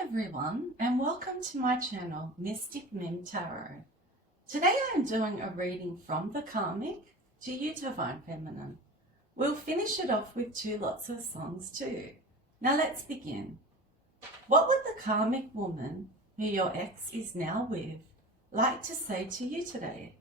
everyone, and welcome to my channel, Mystic Mim Tarot. Today I'm doing a reading from the Karmic to you, Divine Feminine. We'll finish it off with two lots of songs too. Now let's begin. What would the Karmic woman, who your ex is now with, like to say to you today?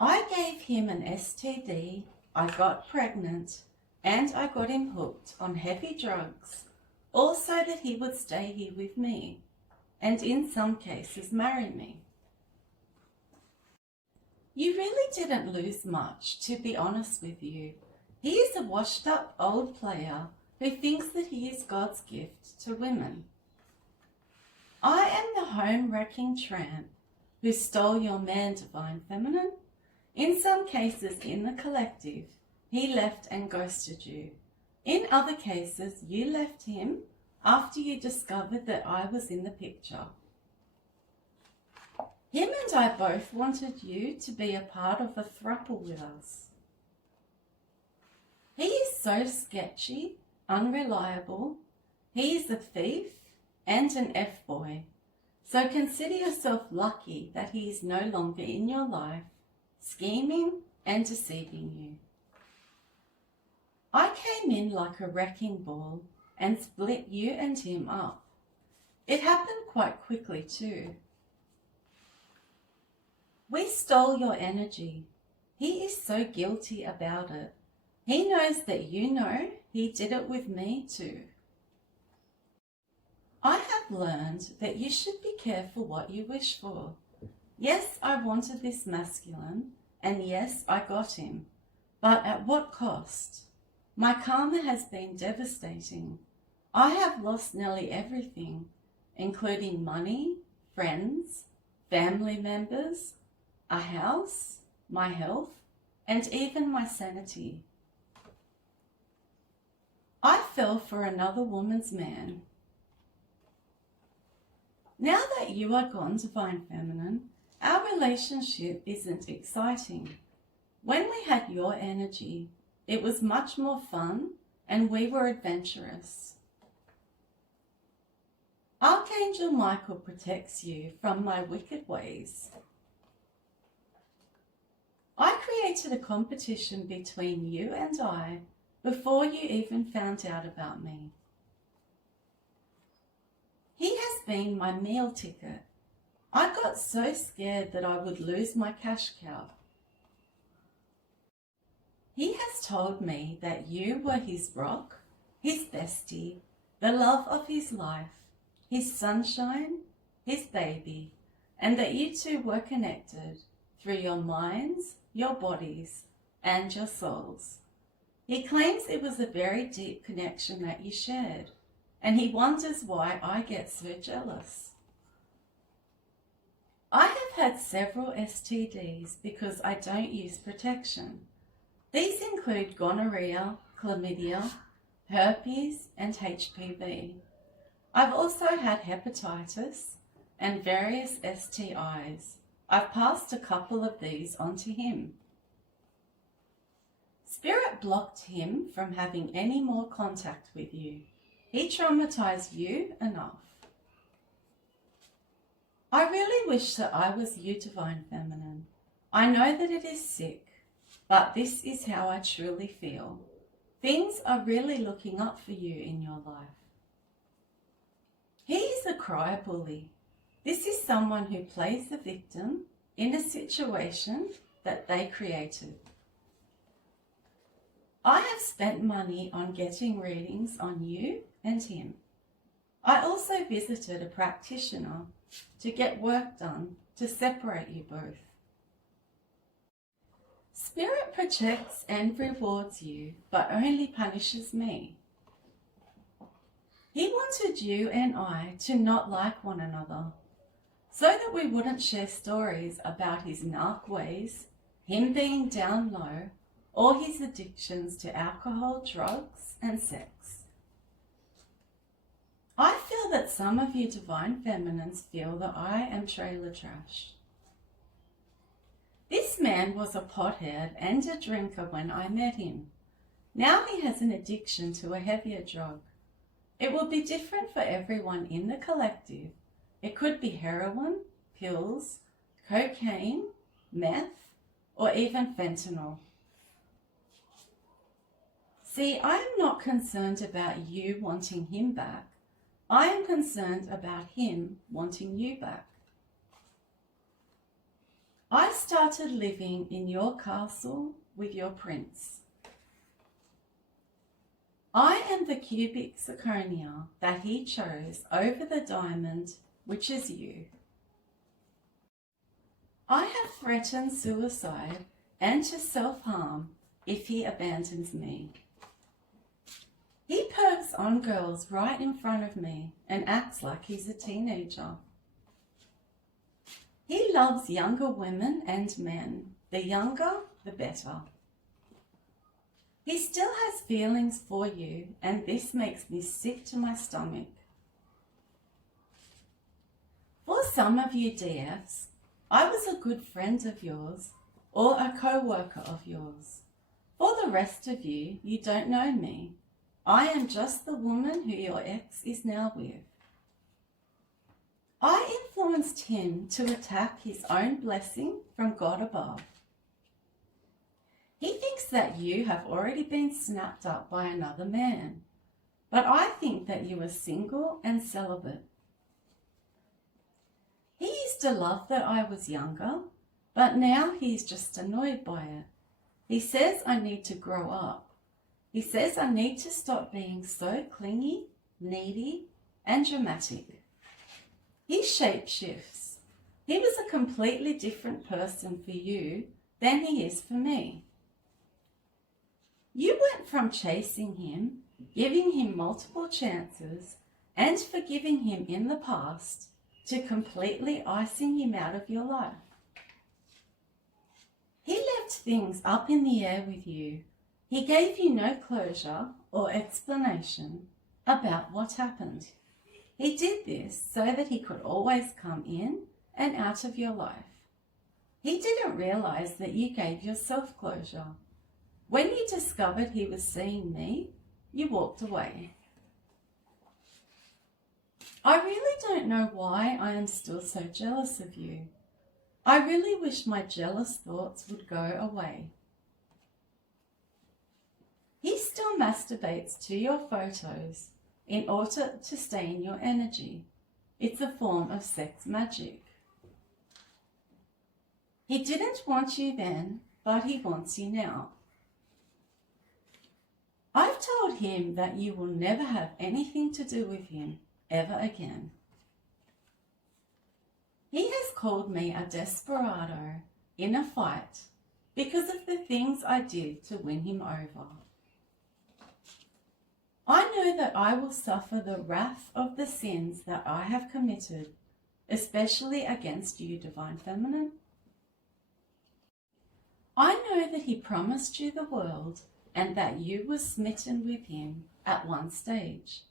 I gave him an STD, I got pregnant, and I got him hooked on heavy drugs, also that he would stay here with me, and in some cases marry me. You really didn't lose much, to be honest with you. He is a washed-up old player who thinks that he is God's gift to women. I am the home-wrecking tramp who stole your man, Divine Feminine. In some cases in the collective, he left and ghosted you. In other cases, you left him after you discovered that I was in the picture. Him and I both wanted you to be a part of a throuple with us. He is so sketchy, unreliable. He is a thief and an F-boy. So consider yourself lucky that he is no longer in your life, scheming and deceiving you. I came in like a wrecking ball and split you and him up. It happened quite quickly too. We stole your energy. He is so guilty about it. He knows that you know he did it with me too. I have learned that you should be careful what you wish for. Yes, I wanted this masculine, and yes, I got him. But at what cost? My karma has been devastating. I have lost nearly everything, including money, friends, family members, a house, my health, and even my sanity. I fell for another woman's man. Now that you are gone, Divine Feminine, our relationship isn't exciting. When we had your energy, it was much more fun and we were adventurous. Archangel Michael protects you from my wicked ways. I created a competition between you and I before you even found out about me. He has been my meal ticket. I got so scared that I would lose my cash cow. He has told me that you were his rock, his bestie, the love of his life, his sunshine, his baby, and that you two were connected through your minds, your bodies, and your souls. He claims it was a very deep connection that you shared, and he wonders why I get so jealous. I have had several STDs because I don't use protection. These include gonorrhea, chlamydia, herpes, and HPV. I've also had hepatitis and various STIs. I've passed a couple of these on to him. Spirit blocked him from having any more contact with you. He traumatized you enough. I really wish that I was you, Divine Feminine. I know that it is sick, but this is how I truly feel. Things are really looking up for you in your life. He is a cry bully. This is someone who plays the victim in a situation that they created. I have spent money on getting readings on you and him. I also visited a practitioner to get work done to separate you both. Spirit protects and rewards you, but only punishes me. He wanted you and I to not like one another, so that we wouldn't share stories about his narc ways, him being down low, or his addictions to alcohol, drugs, and sex. I feel that some of you Divine Feminines feel that I am trailer trash. This man was a pothead and a drinker when I met him. Now he has an addiction to a heavier drug. It will be different for everyone in the collective. It could be heroin, pills, cocaine, meth, or even fentanyl. See, I am not concerned about you wanting him back. I am concerned about him wanting you back. I started living in your castle with your prince. I am the cubic zirconia that he chose over the diamond, which is you. I have threatened suicide and to self-harm if he abandons me. He perks on girls right in front of me and acts like he's a teenager. He loves younger women and men. The younger, the better. He still has feelings for you, and this makes me sick to my stomach. For some of you DFs, I was a good friend of yours or a co-worker of yours. For the rest of you, you don't know me. I am just the woman who your ex is now with. I influenced him to attack his own blessing from God above. He thinks that you have already been snapped up by another man, but I think that you are single and celibate. He used to love that I was younger, but now he's just annoyed by it. He says I need to grow up. He says I need to stop being so clingy, needy, and dramatic. He shapeshifts. He was a completely different person for you than he is for me. You went from chasing him, giving him multiple chances, and forgiving him in the past, to completely icing him out of your life. He left things up in the air with you. He gave you no closure or explanation about what happened. He did this so that he could always come in and out of your life. He didn't realize that you gave yourself closure. When you discovered he was seeing me, you walked away. I really don't know why I am still so jealous of you. I really wish my jealous thoughts would go away. He still masturbates to your photos in order to stay in your energy. It's a form of sex magic. He didn't want you then, but he wants you now. I've told him that you will never have anything to do with him ever again. He has called me a desperado in a fight because of the things I did to win him over. I know that I will suffer the wrath of the sins that I have committed, especially against you, Divine Feminine. I know that he promised you the world and that you were smitten with him at one stage.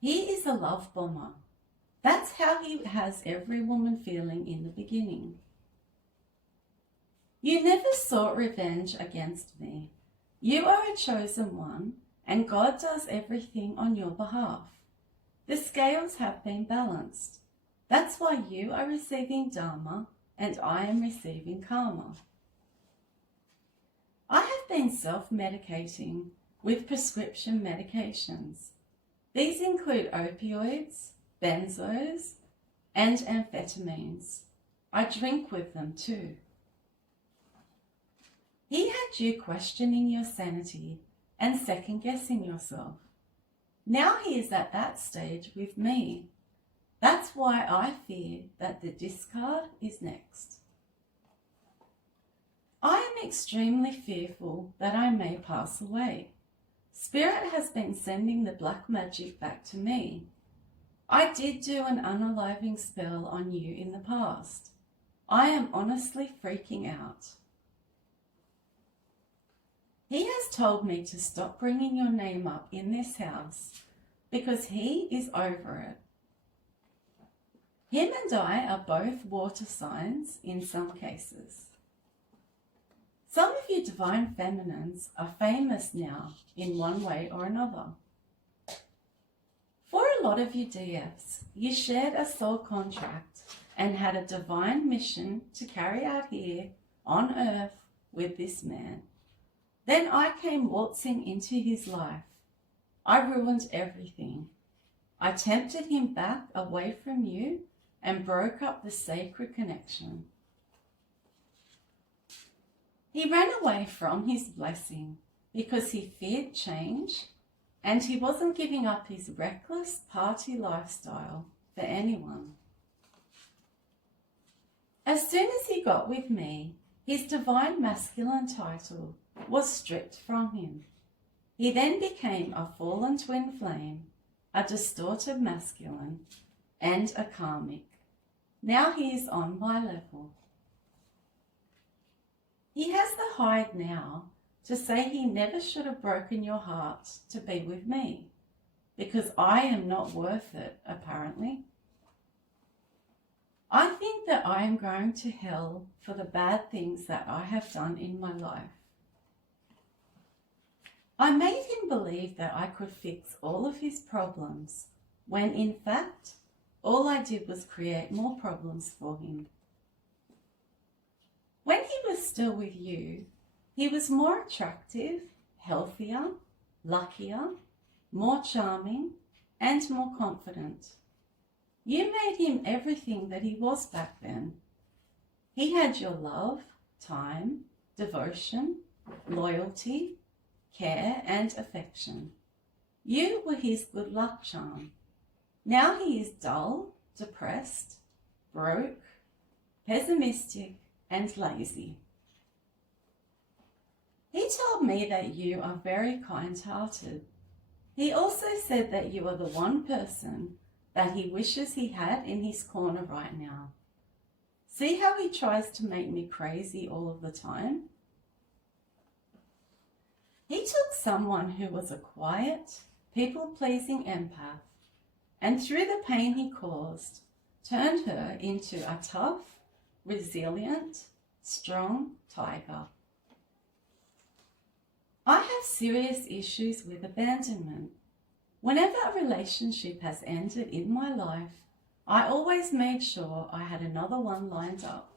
He is a love bomber. That's how he has every woman feeling in the beginning. You never sought revenge against me. You are a chosen one, and God does everything on your behalf. The scales have been balanced. That's why you are receiving Dharma and I am receiving Karma. I have been self-medicating with prescription medications. These include opioids, benzos, and amphetamines. I drink with them too. He had you questioning your sanity and second-guessing yourself. Now he is at that stage with me. That's why I fear that the discard is next. I am extremely fearful that I may pass away. Spirit has been sending the black magic back to me. I did do an unaliving spell on you in the past. I am honestly freaking out. He has told me to stop bringing your name up in this house because he is over it. Him and I are both water signs in some cases. Some of you Divine Feminines are famous now in one way or another. For a lot of you DFs, you shared a soul contract and had a divine mission to carry out here on earth with this man. Then I came waltzing into his life. I ruined everything. I tempted him back away from you and broke up the sacred connection. He ran away from his blessing because he feared change, and he wasn't giving up his reckless party lifestyle for anyone. As soon as he got with me, his divine masculine title was stripped from him. He then became a fallen twin flame, a distorted masculine, and a karmic. Now he is on my level. He has the hide now to say he never should have broken your heart to be with me, because I am not worth it, apparently. I think that I am going to hell for the bad things that I have done in my life. I made him believe that I could fix all of his problems, when in fact, all I did was create more problems for him. When he was still with you, he was more attractive, healthier, luckier, more charming, and more confident. You made him everything that he was back then. He had your love, time, devotion, loyalty, care, and affection. You were his good luck charm. Now he is dull, depressed, broke, pessimistic, and lazy. He told me that you are very kind-hearted. He also said that you are the one person that he wishes he had in his corner right now. See how he tries to make me crazy all of the time? He took someone who was a quiet, people-pleasing empath, and through the pain he caused, turned her into a tough, resilient, strong tiger. I have serious issues with abandonment. Whenever a relationship has ended in my life, I always made sure I had another one lined up.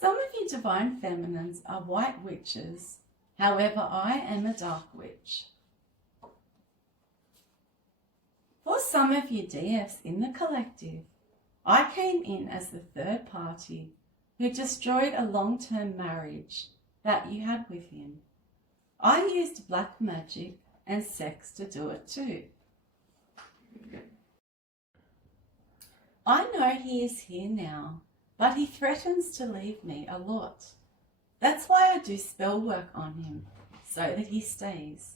Some of you divine feminines are white witches, however I am a dark witch. For some of you DFs in the collective, I came in as the third party who destroyed a long-term marriage that you had with him. I used black magic and sex to do it too. I know he is here now, but he threatens to leave me a lot. That's why I do spell work on him, so that he stays.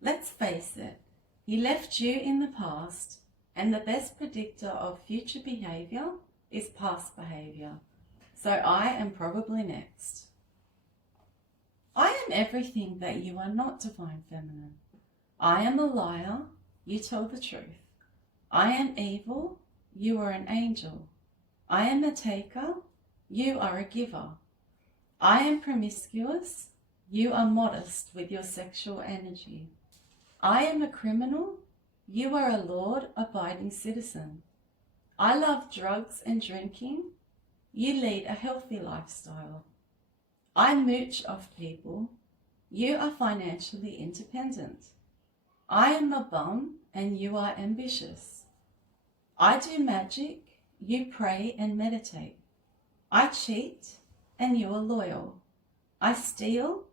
Let's face it, he left you in the past, and the best predictor of future behaviour is past behaviour, so I am probably next. I am everything that you are not, divine feminine. I am a liar, you tell the truth. I am evil, you are an angel. I am a taker, you are a giver. I am promiscuous, you are modest with your sexual energy. I am a criminal, you are a law-abiding citizen. I love drugs and drinking, you lead a healthy lifestyle. I mooch off people, you are financially independent. I am a bum and you are ambitious. I do magic, you pray and meditate. I cheat and you are loyal. I steal,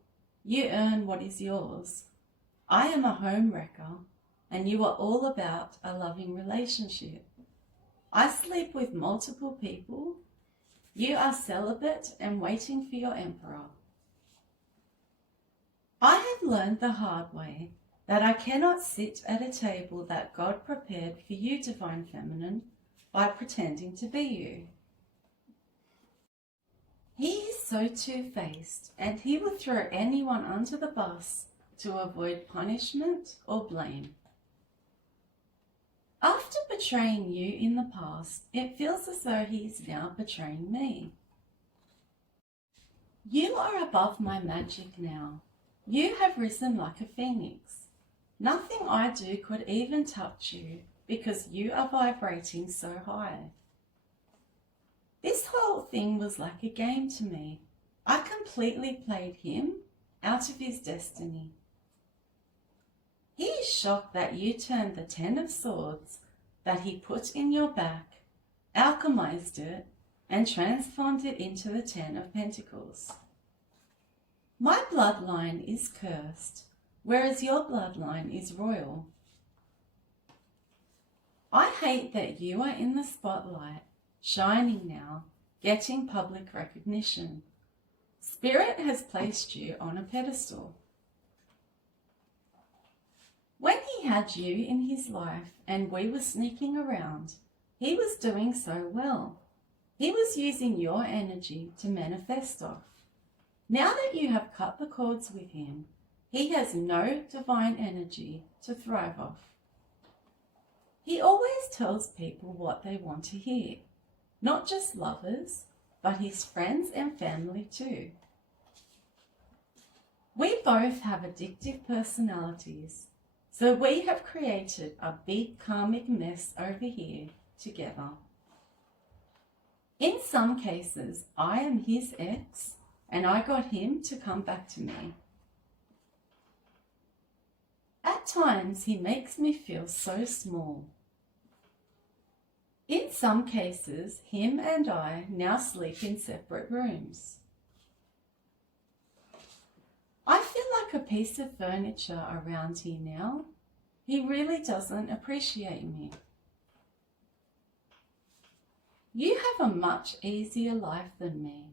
you earn what is yours. I am a home wrecker and you are all about a loving relationship. I sleep with multiple people. You are celibate and waiting for your emperor. I have learned the hard way that I cannot sit at a table that God prepared for you, divine feminine, by pretending to be you. He is so two-faced, and he will throw anyone under the bus to avoid punishment or blame. After betraying you in the past, it feels as though he is now betraying me. You are above my magic now. You have risen like a phoenix. Nothing I do could even touch you because you are vibrating so high. This whole thing was like a game to me. I completely played him out of his destiny. He is shocked that you turned the 10 of Swords that he put in your back, alchemized it, and transformed it into the 10 of Pentacles. My bloodline is cursed, whereas your bloodline is royal. I hate that you are in the spotlight, shining now, getting public recognition. Spirit has placed you on a pedestal. When he had you in his life and we were sneaking around, he was doing so well. He was using your energy to manifest off. Now that you have cut the cords with him, he has no divine energy to thrive off. He always tells people what they want to hear, not just lovers, but his friends and family too. We both have addictive personalities, so we have created a big karmic mess over here together. In some cases, I am his ex, and I got him to come back to me. At times, he makes me feel so small. In some cases, him and I now sleep in separate rooms. I feel like a piece of furniture around here now. He really doesn't appreciate me. You have a much easier life than me.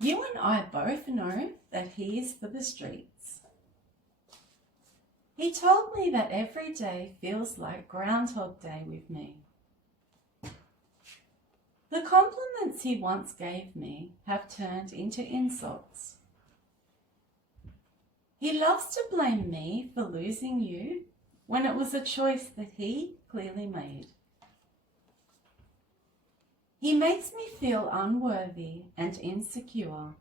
You and I both know that he is for the streets. He told me that every day feels like Groundhog Day with me. The compliments he once gave me have turned into insults. He loves to blame me for losing you when it was a choice that he clearly made. He makes me feel unworthy and insecure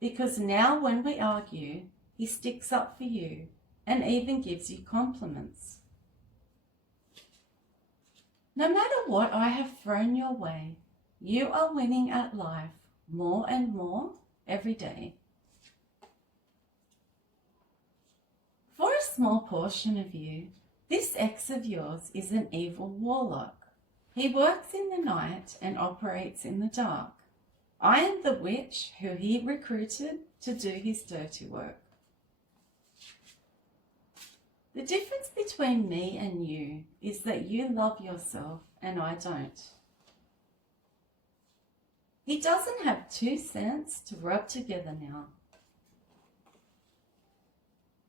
because now when we argue, he sticks up for you and even gives you compliments. No matter what I have thrown your way, you are winning at life more and more every day. For a small portion of you, this ex of yours is an evil warlock. He works in the night and operates in the dark. I am the witch who he recruited to do his dirty work. The difference between me and you is that you love yourself and I don't. He doesn't have 2 cents to rub together now.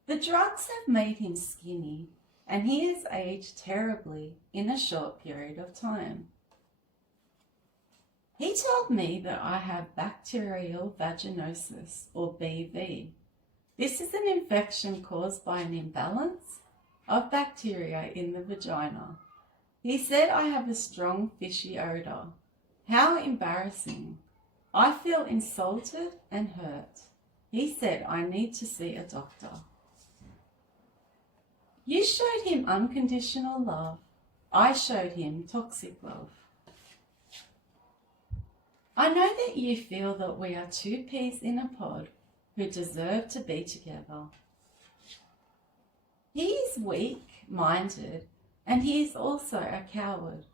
The drugs have made him skinny and he has aged terribly in a short period of time. He told me that I have bacterial vaginosis or BV. This is an infection caused by an imbalance of bacteria in the vagina. He said I have a strong fishy odour. How embarrassing. I feel insulted and hurt. He said I need to see a doctor. You showed him unconditional love. I showed him toxic love. I know that you feel that we are 2 peas in a pod who deserve to be together. He is weak-minded and he is also a coward.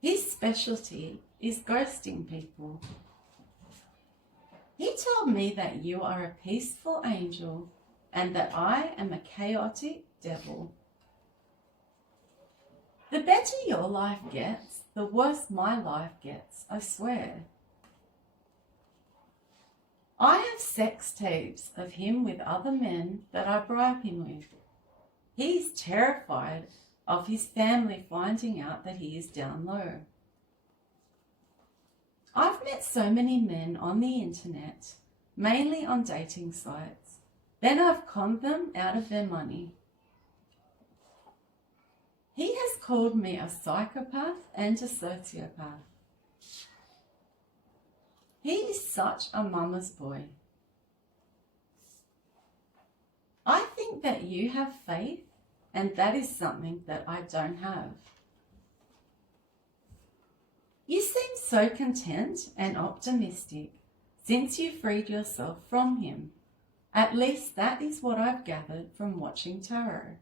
His specialty is ghosting people. He told me that you are a peaceful angel and that I am a chaotic devil. The better your life gets, the worse my life gets, I swear. I have sex tapes of him with other men that I bribe him with. He's terrified of his family finding out that he is down low. I've met so many men on the internet, mainly on dating sites. Then I've conned them out of their money. He has called me a psychopath and a sociopath. He is such a mama's boy. think that you have faith, and that is something that I don't have. You seem so content and optimistic since you freed yourself from him. At least that is what I've gathered from watching tarot.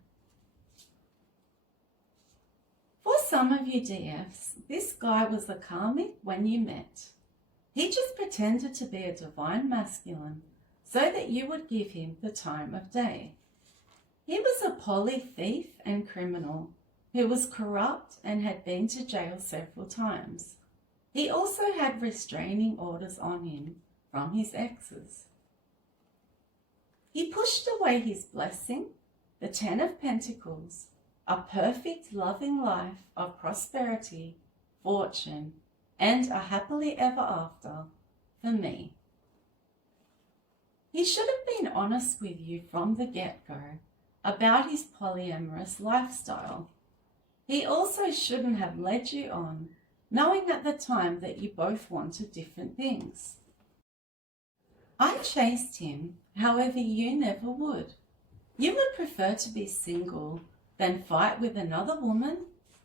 For some of you DFs, this guy was a karmic when you met. He just pretended to be a divine masculine so that you would give him the time of day. He was a poly thief and criminal who was corrupt and had been to jail several times. He also had restraining orders on him from his exes. He pushed away his blessing, the 10 of Pentacles, a perfect loving life of prosperity, fortune, and a happily ever after for me. He should have been honest with you from the get-go about his polyamorous lifestyle. He also shouldn't have led you on, knowing at the time that you both wanted different things. I chased him, however you never would. You would prefer to be single than fight with another woman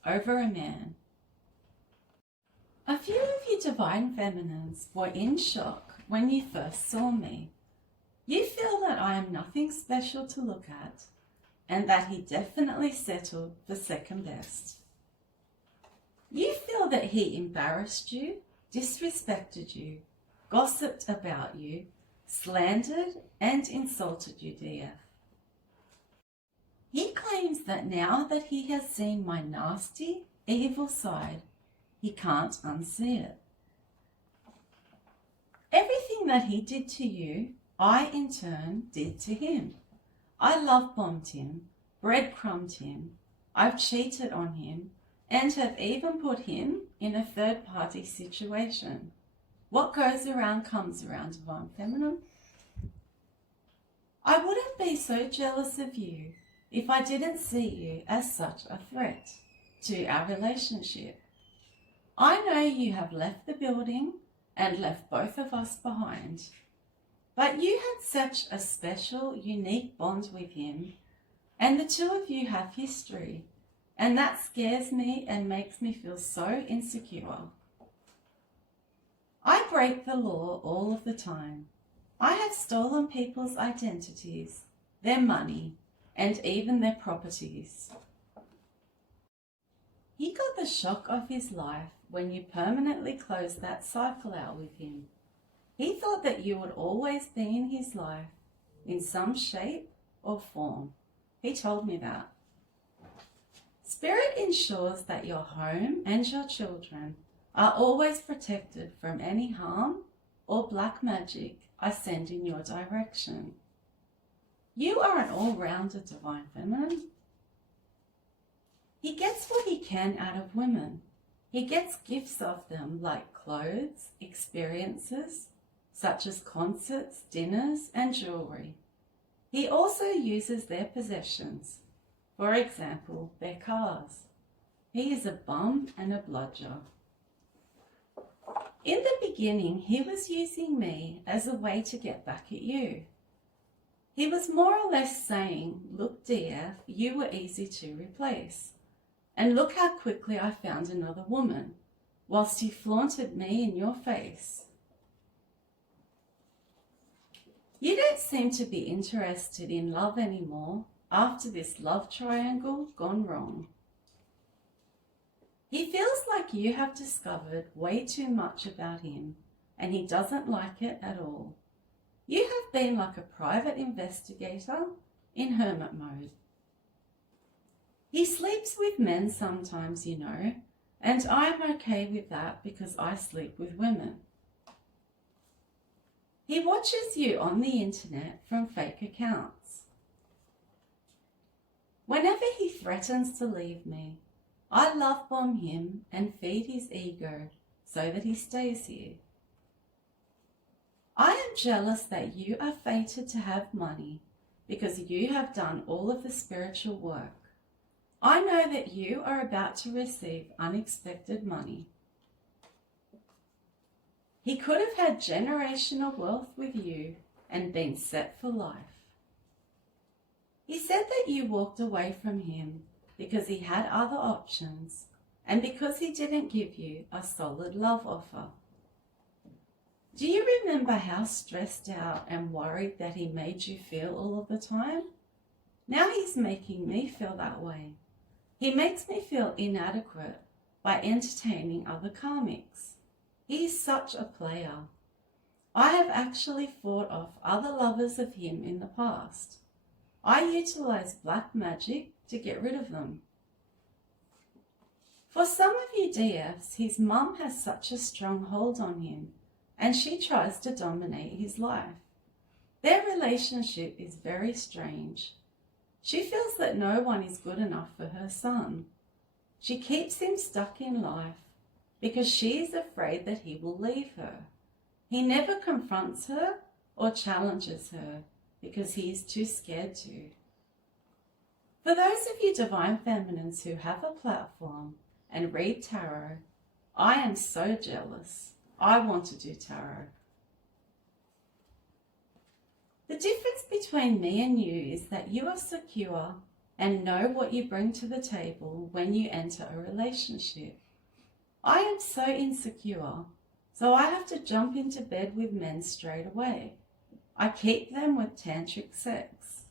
over a man. A few of you divine feminines were in shock when you first saw me. You feel that I am nothing special to look at, and that he definitely settled for second best. You feel that he embarrassed you, disrespected you, gossiped about you, slandered and insulted you, DF. He claims that now that he has seen my nasty, evil side, he can't unsee it. Everything that he did to you, I in turn did to him. I love-bombed him, breadcrumbed him, I've cheated on him, and have even put him in a third-party situation. What goes around comes around, divine feminine. I wouldn't be so jealous of you if I didn't see you as such a threat to our relationship. I know you have left the building and left both of us behind, but you had such a special, unique bond with him, and the two of you have history, and that scares me and makes me feel so insecure. I break the law all of the time. I have stolen people's identities, their money, and even their properties. He got the shock of his life when you permanently closed that cycle out with him. He thought that you would always be in his life in some shape or form. He told me that. Spirit ensures that your home and your children are always protected from any harm or black magic I send in your direction. You are an all-rounder, divine feminine. He gets what he can out of women. He gets gifts of them like clothes, experiences, such as concerts, dinners, and jewelry. He also uses their possessions, for example, their cars. He is a bum and a bludger. In the beginning, he was using me as a way to get back at you. He was more or less saying, look, DF, you were easy to replace. And look how quickly I found another woman, whilst he flaunted me in your face. You don't seem to be interested in love anymore after this love triangle gone wrong. He feels like you have discovered way too much about him, and he doesn't like it at all. You have been like a private investigator in hermit mode. He sleeps with men sometimes, you know, and I'm okay with that because I sleep with women. He watches you on the internet from fake accounts. Whenever he threatens to leave me, I love bomb him and feed his ego so that he stays here. I am jealous that you are fated to have money because you have done all of the spiritual work. I know that you are about to receive unexpected money. He could have had generational wealth with you and been set for life. He said that you walked away from him because he had other options and because he didn't give you a solid love offer. Do you remember how stressed out and worried that he made you feel all of the time? Now he's making me feel that way. He makes me feel inadequate by entertaining other karmics. He's such a player. I have actually fought off other lovers of him in the past. I utilize black magic to get rid of them. For some of you DFs, his mum has such a strong hold on him and she tries to dominate his life. Their relationship is very strange. She feels that no one is good enough for her son. She keeps him stuck in life because she is afraid that he will leave her. He never confronts her or challenges her because he is too scared to. For those of you Divine Feminines who have a platform and read tarot, I am so jealous. I want to do tarot. The difference between me and you is that you are secure and know what you bring to the table when you enter a relationship. I am so insecure, so I have to jump into bed with men straight away. I keep them with tantric sex.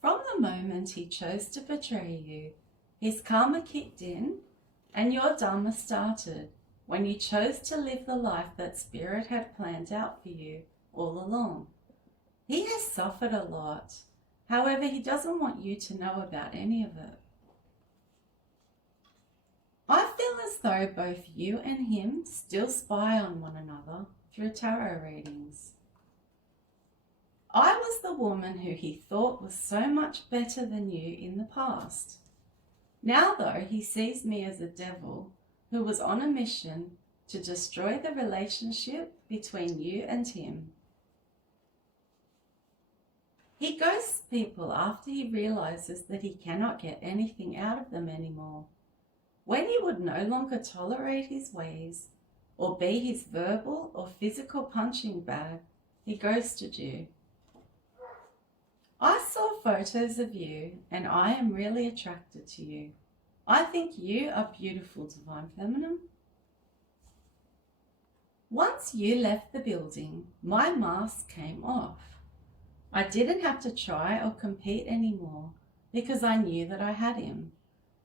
From the moment he chose to betray you, his karma kicked in and your dharma started when you chose to live the life that Spirit had planned out for you all along. He has suffered a lot. However, he doesn't want you to know about any of it. I feel as though both you and him still spy on one another through tarot readings. I was the woman who he thought was so much better than you in the past. Now, though, he sees me as a devil who was on a mission to destroy the relationship between you and him. He ghosts people after he realizes that he cannot get anything out of them anymore. When you would no longer tolerate his ways or be his verbal or physical punching bag, he ghosted you. I saw photos of you and I am really attracted to you. I think you are beautiful, Divine Feminine. Once you left the building, my mask came off. I didn't have to try or compete anymore because I knew that I had him.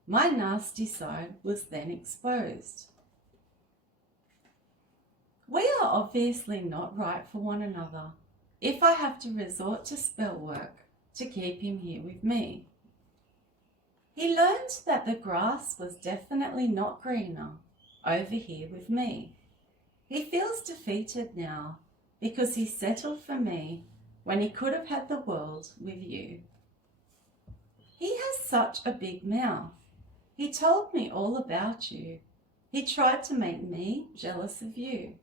My nasty side was then exposed. We are obviously not right for one another if I have to resort to spell work to keep him here with me. He learned that the grass was definitely not greener over here with me. He feels defeated now because he settled for me when he could have had the world with you. He has such a big mouth. He told me all about you. He tried to make me jealous of you.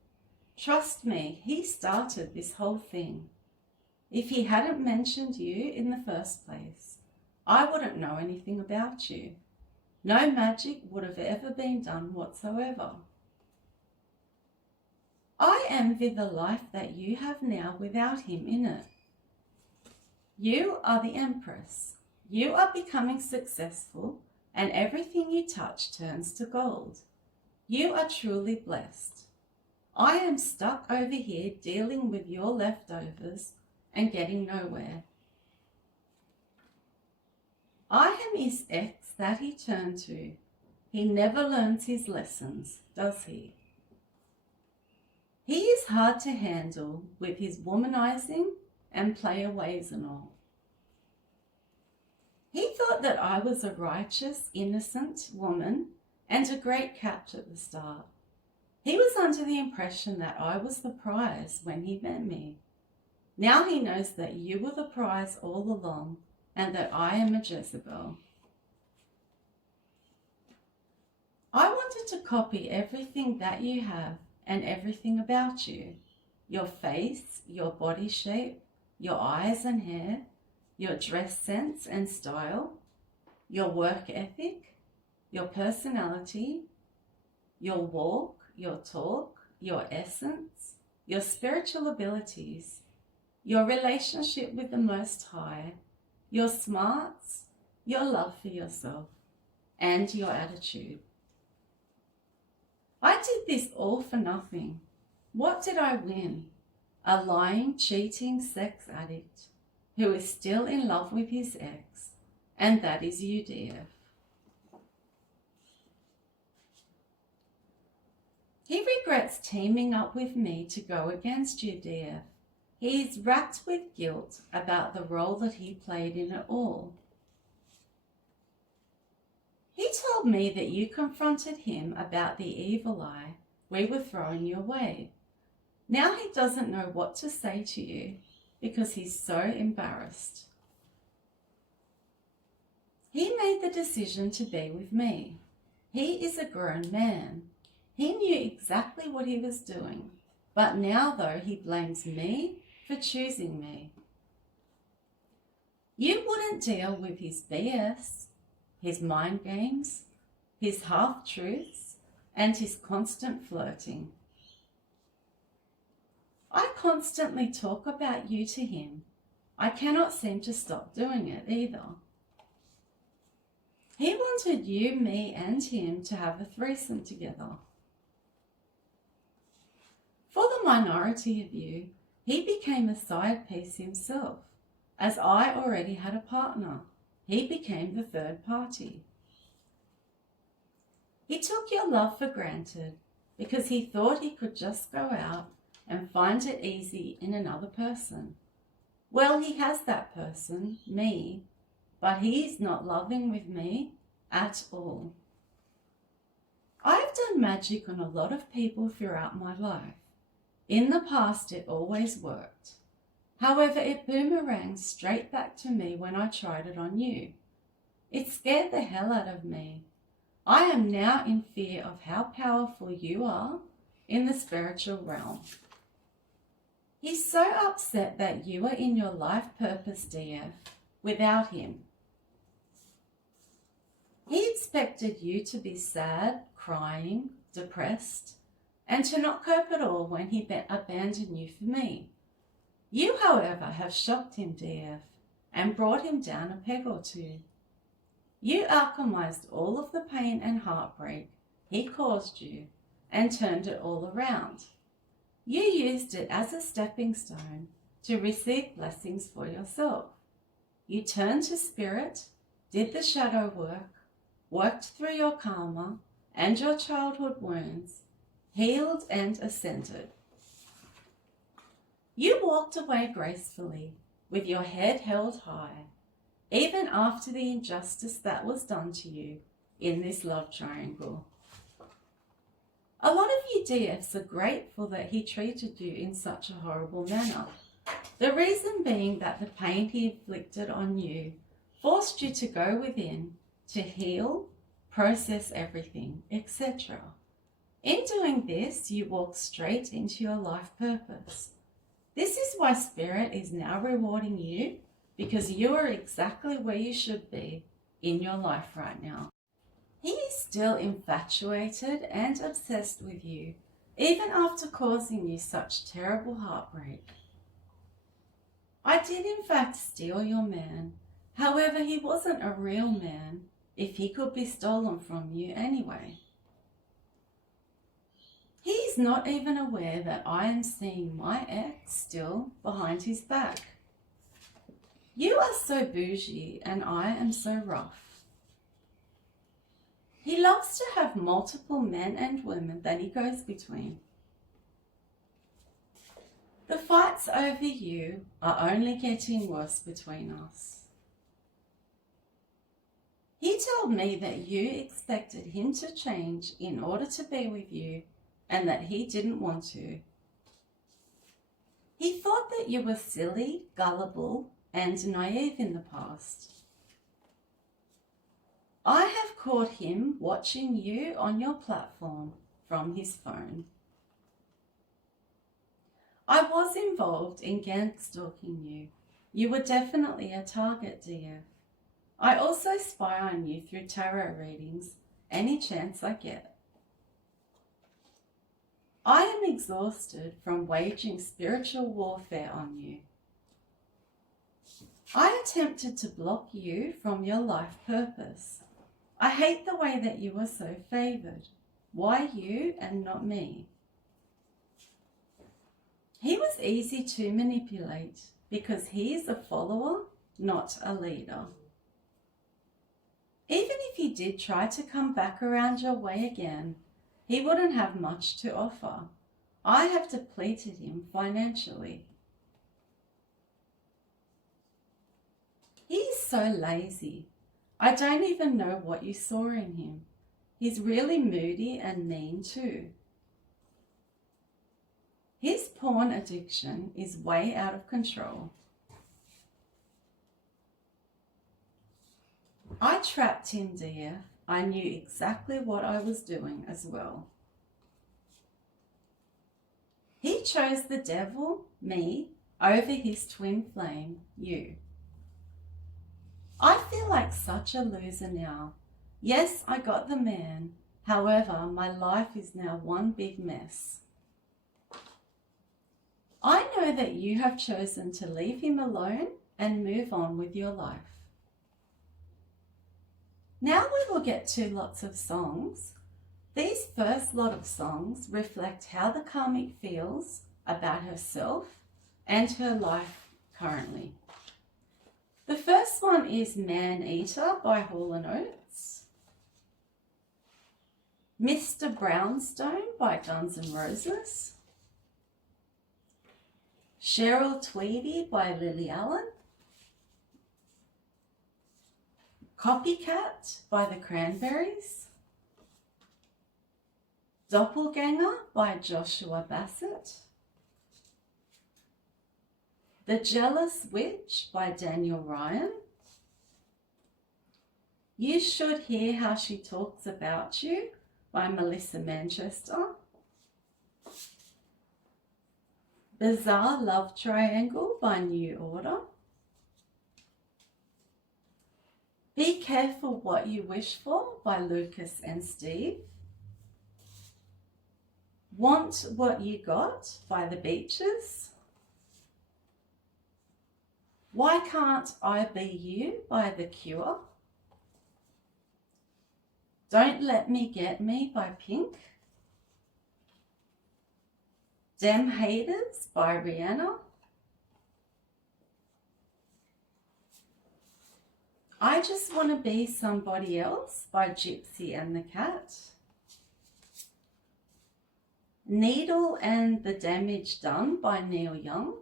Trust me, he started this whole thing. If he hadn't mentioned you in the first place, I wouldn't know anything about you. No magic would have ever been done whatsoever. I envy the life that you have now without him in it. You are the Empress. You are becoming successful and everything you touch turns to gold. You are truly blessed. I am stuck over here dealing with your leftovers and getting nowhere. I am his ex that he turned to. He never learns his lessons, does he? He is hard to handle with his womanizing and player ways and all. He thought that I was a righteous, innocent woman and a great catch at the start. He was under the impression that I was the prize when he met me. Now he knows that you were the prize all along and that I am a Jezebel. I wanted to copy everything that you have and everything about you. Your face, your body shape, your eyes and hair, your dress sense and style, your work ethic, your personality, your walk, your talk, your essence, your spiritual abilities, your relationship with the Most High, your smarts, your love for yourself, and your attitude. I did this all for nothing. What did I win? A lying, cheating sex addict who is still in love with his ex, and that is you, DF. He regrets teaming up with me to go against you, DF. He is racked with guilt about the role that he played in it all. He told me that you confronted him about the evil eye we were throwing your way. Now he doesn't know what to say to you because he's so embarrassed. He made the decision to be with me. He is a grown man. He knew exactly what he was doing, but now though he blames me for choosing me. You wouldn't deal with his BS, his mind games, his half-truths, and his constant flirting. I constantly talk about you to him. I cannot seem to stop doing it either. He wanted you, me, and him to have a threesome together. For the minority of you, he became a side piece himself. As I already had a partner, he became the third party. He took your love for granted because he thought he could just go out and find it easy in another person. Well, he has that person, me, but he's not loving with me at all. I've done magic on a lot of people throughout my life. In the past, it always worked. However, it boomeranged straight back to me when I tried it on you. It scared the hell out of me. I am now in fear of how powerful you are in the spiritual realm. He's so upset that you are in your life purpose, DF, without him. He expected you to be sad, crying, depressed, and to not cope at all when he abandoned you for me. You, however, have shocked him, DF, and brought him down a peg or two. You alchemized all of the pain and heartbreak he caused you and turned it all around. You used it as a stepping stone to receive blessings for yourself. You turned to spirit, did the shadow work, worked through your karma and your childhood wounds, healed and ascended. You walked away gracefully with your head held high, even after the injustice that was done to you in this love triangle. A lot of you DFs are grateful that he treated you in such a horrible manner. The reason being that the pain he inflicted on you forced you to go within to heal, process everything, etc. In doing this, you walk straight into your life purpose. This is why Spirit is now rewarding you, because you are exactly where you should be in your life right now. He is still infatuated and obsessed with you, even after causing you such terrible heartbreak. I did in fact steal your man. However, he wasn't a real man if he could be stolen from you anyway. He is not even aware that I am seeing my ex still behind his back. You are so bougie and I am so rough. He loves to have multiple men and women that he goes between. The fights over you are only getting worse between us. He told me that you expected him to change in order to be with you and that he didn't want to. He thought that you were silly, gullible, and naive in the past. I have caught him watching you on your platform from his phone. I was involved in gang stalking you. You were definitely a target, dear. I also spy on you through tarot readings any chance I get. I am exhausted from waging spiritual warfare on you I attempted to block you from your life purpose. I hate the way that you are so favored. Why you and not me? He was easy to manipulate because he is a follower, not a leader. Even if he did try to come back around your way again, he wouldn't have much to offer. I have depleted him financially. He's so lazy. I don't even know what you saw in him. He's really moody and mean too. His porn addiction is way out of control. I trapped him, dear. I knew exactly what I was doing as well. He chose the devil, me, over his twin flame, you. I feel like such a loser now. Yes, I got the man. However, my life is now one big mess. I know that you have chosen to leave him alone and move on with your life. Now we will get to lots of songs. These first lot of songs reflect how the Karmic feels about herself and her life currently. The first one is Man Eater by Hall & Oates. Mr. Brownstone by Guns N' Roses. Cheryl Tweedy by Lily Allen. Copycat by the Cranberries. Doppelganger by Joshua Bassett. The Jealous Witch by Daniel Ryan. You Should Hear How She Talks About You by Melissa Manchester. Bizarre Love Triangle by New Order. Be Careful What You Wish For by Lucas and Steve. Want What You Got by The Beaches. Why Can't I Be You by The Cure. Don't Let Me Get Me by Pink. Dem Haters by Rihanna. I Just Want to Be Somebody Else by Gypsy and the Cat. Needle and the Damage Done by Neil Young.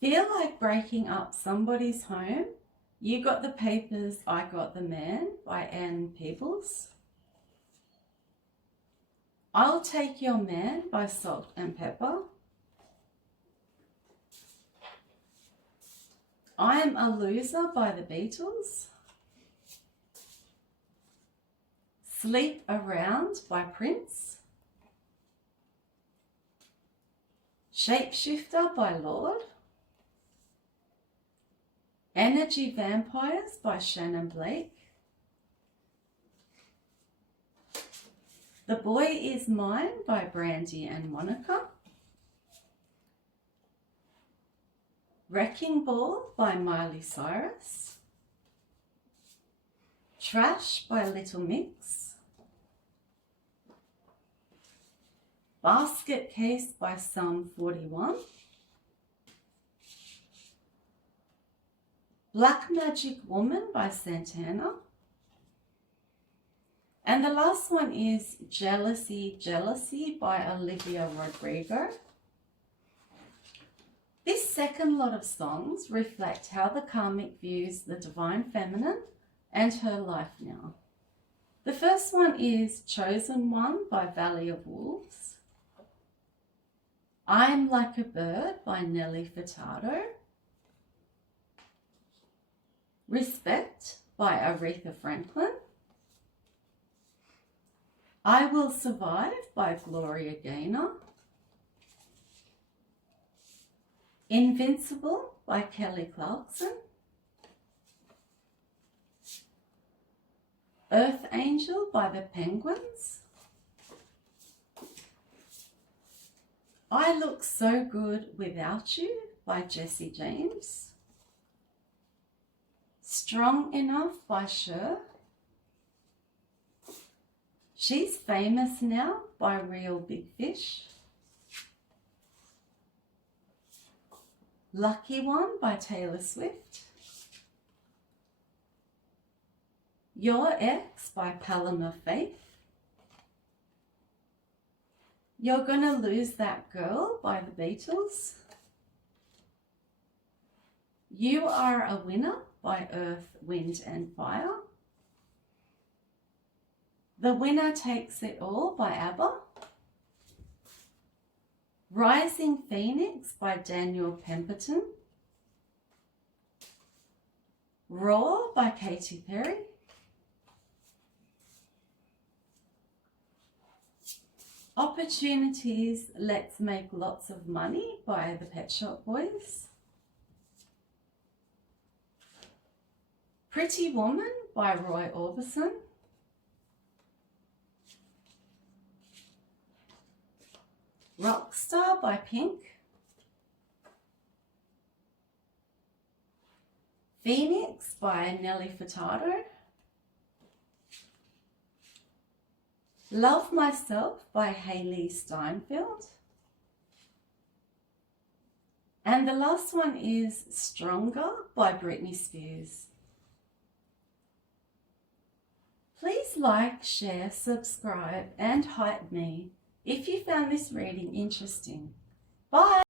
Feel Like Breaking Up Somebody's Home. You Got the Papers, I Got the Man by Ann Peebles. I'll Take Your Man by Salt and Pepper. I Am a Loser by the Beatles. Sleep Around by Prince. Shapeshifter by Lorde. Energy Vampires by Shannon Blake. The Boy Is Mine by Brandy and Monica. Wrecking Ball by Miley Cyrus. Trash by Little Mix. Basket Case by Sum 41. Black Magic Woman by Santana. And the last one is Jealousy, Jealousy by Olivia Rodrigo. This second lot of songs reflect how the Karmic views the Divine Feminine and her life now. The first one is Chosen One by Valley of Wolves. I'm Like a Bird by Nelly Furtado. Respect by Aretha Franklin. I Will Survive by Gloria Gaynor. Invincible by Kelly Clarkson. Earth Angel by the Penguins. I Look So Good Without You by Jesse James. Strong Enough by Cher. She's Famous Now by Real Big Fish. Lucky One by Taylor Swift. Your Ex by Paloma Faith. You're Gonna Lose That Girl by the Beatles. You Are a Winner by Earth, Wind and Fire. The Winner Takes It All by ABBA. Rising Phoenix by Daniel Pemberton. Raw by Katy Perry. Opportunities, Let's Make Lots of Money by the Pet Shop Boys. Pretty Woman by Roy Orbison. Rockstar by Pink. Phoenix by Nelly Furtado. Love Myself by Hayley Steinfeld. And the last one is Stronger by Britney Spears. Please like, share, subscribe and hype me if you found this reading interesting. Bye!